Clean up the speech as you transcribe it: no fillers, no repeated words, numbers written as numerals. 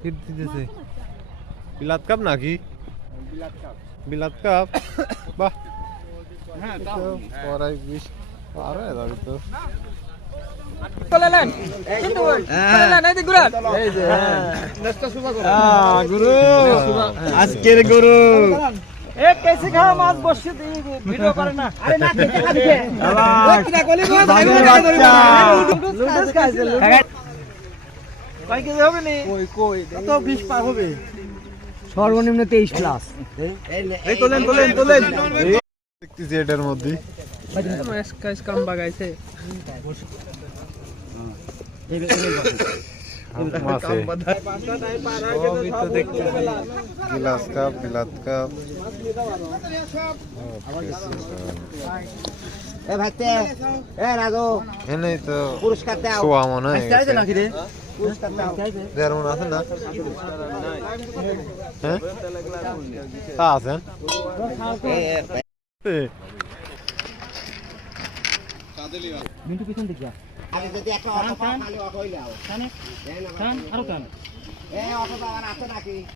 কি দিতেছে বিলাত কাপ নাকি বিলাত কাপ বাহ পরাই বিশ আরে দাবি তো গুরু আজকের গুরু সর্বনিম্ন 23 প্লাস দেখতেছি এটার মধ্যে গিলাস কাপ বিলাত কাপ এনেই তো শোয়া মনে হয় দেড় মনে আছে না হ্যাঁ তা আছেন মিন্টু পিছন দিক যা আরে যদি একটা অটো পাও খালি অটো হইলাও কানে কান আরো কান এই অটো পাওয়ার আছে নাকি